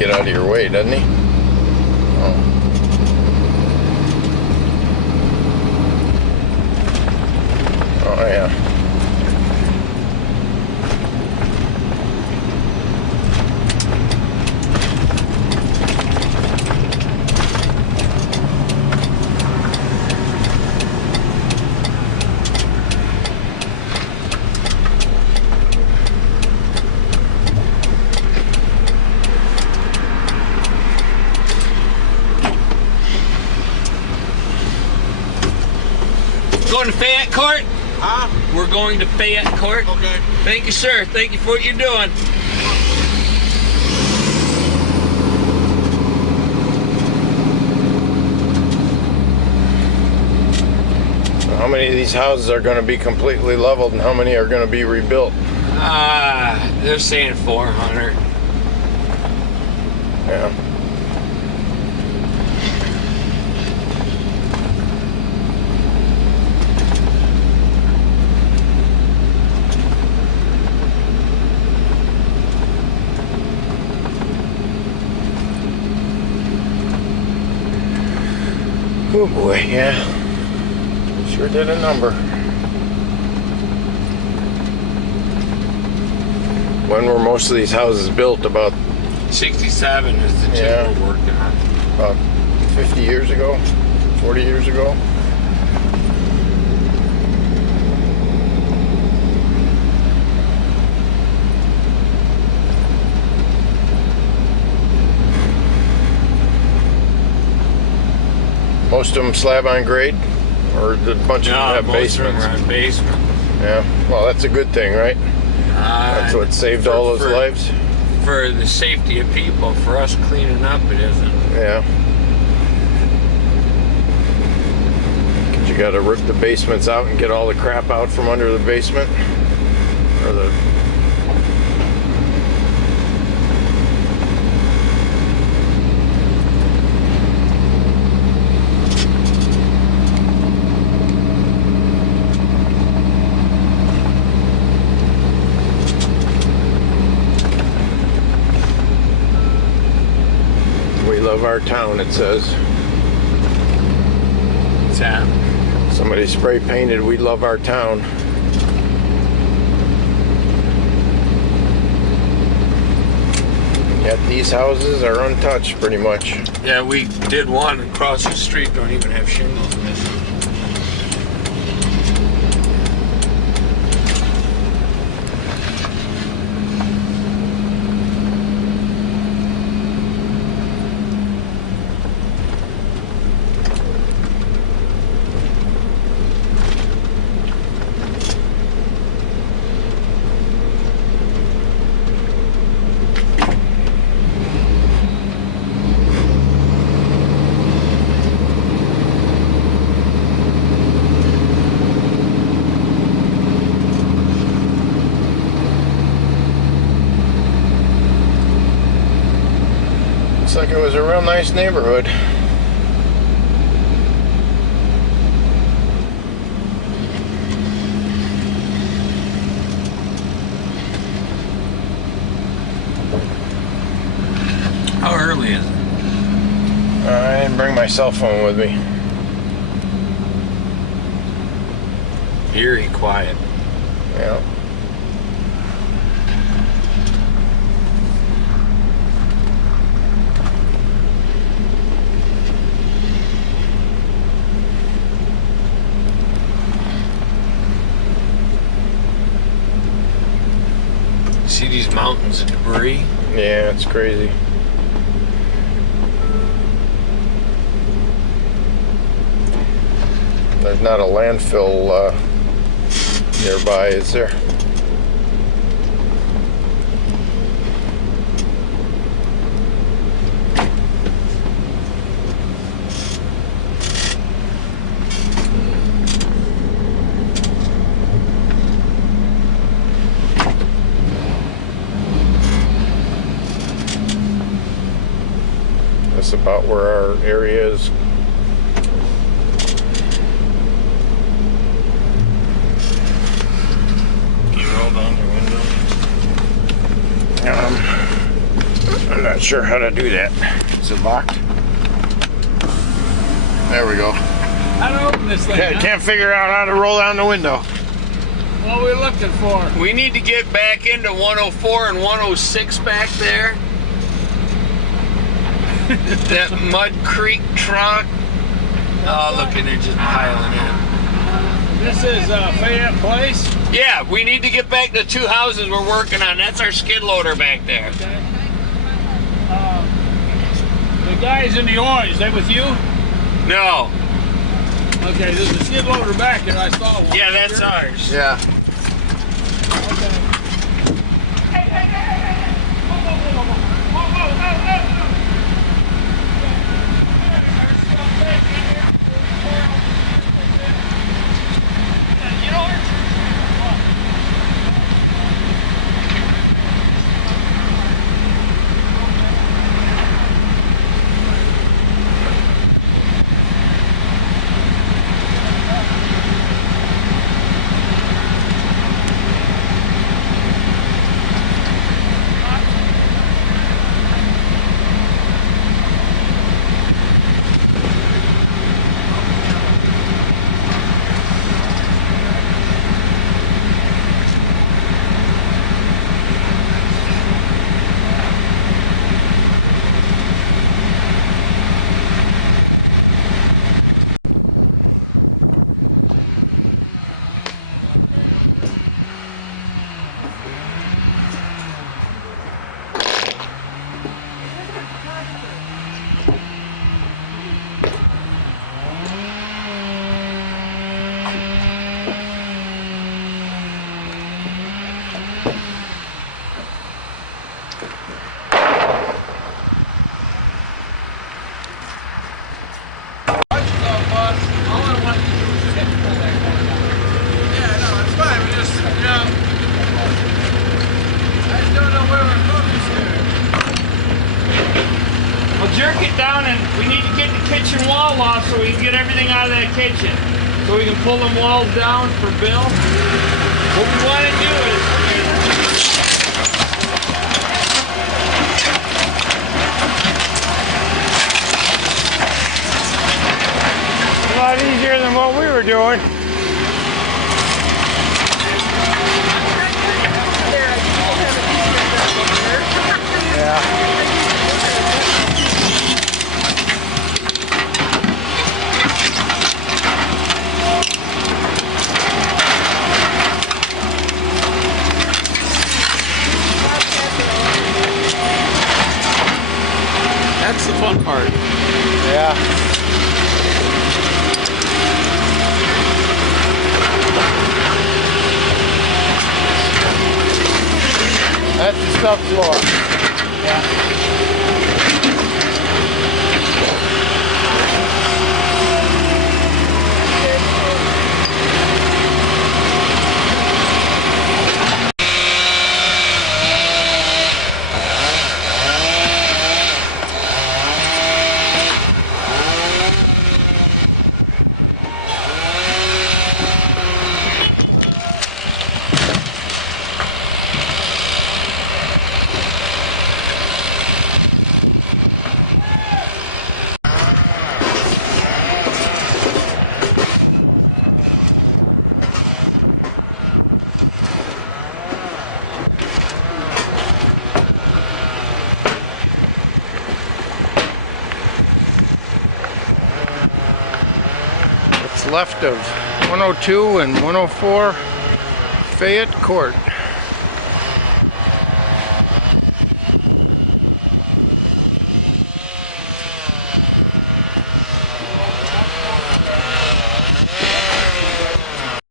get out of your way, doesn't he? Oh. Oh, yeah. Going to Fayette Court? Huh? We're going to Fayette Court. Okay. Thank you, sir. Thank you for what you're doing. So how many of these houses are going to be completely leveled and how many are going to be rebuilt? They're saying 400. Yeah. Oh boy, yeah. Sure did a number. When were most of these houses built? About 67 is the gym we're working on. about 50 years ago? 40 years ago? Most of them slab on grade? Or did a bunch of them have basements? Most of them are basement. Yeah, well that's a good thing, right? That's what saved all those lives? For the safety of people, for us cleaning up it isn't. Yeah. 'Cause you gotta rip the basements out and get all the crap out from under the basement. Or the... We love our town, it says. What's that? Somebody spray painted, we love our town. Yet these houses are untouched pretty much. Yeah, we did one across the street, don't even have shingles missing. Looks like it was a real nice neighborhood. How early is it? I didn't bring my cell phone with me. Eerie quiet. Yeah. See these mountains of debris? Yeah, it's crazy. There's not a landfill nearby, is there? That's about where our area is. Can you roll down your window? I'm not Not sure how to do that. Is it locked? There we go. How to open this thing? Can't figure out how to roll down the window. What are we looking for? We need to get back into 104 and 106 back there. That Mud Creek truck. Oh, look, and they're just piling in. This is Fayette Place. Yeah, we need to get back to 2 houses we're working on. That's our skid loader back there. Okay. The guys in the orange, they with you? No. Okay, there's a skid loader back there. I saw one. Yeah, that's Sure. ours. Yeah. Okay. Hey. Whoa. You know what? Jerk it down, and we need to get the kitchen wall off so we can get everything out of that kitchen. So we can pull them walls down for Bill. What we want to do is... A lot easier than what we were doing. Yeah. That's the fun part. Yeah. That's the subfloor. Yeah. What's left of 102 and 104 Fayette Court.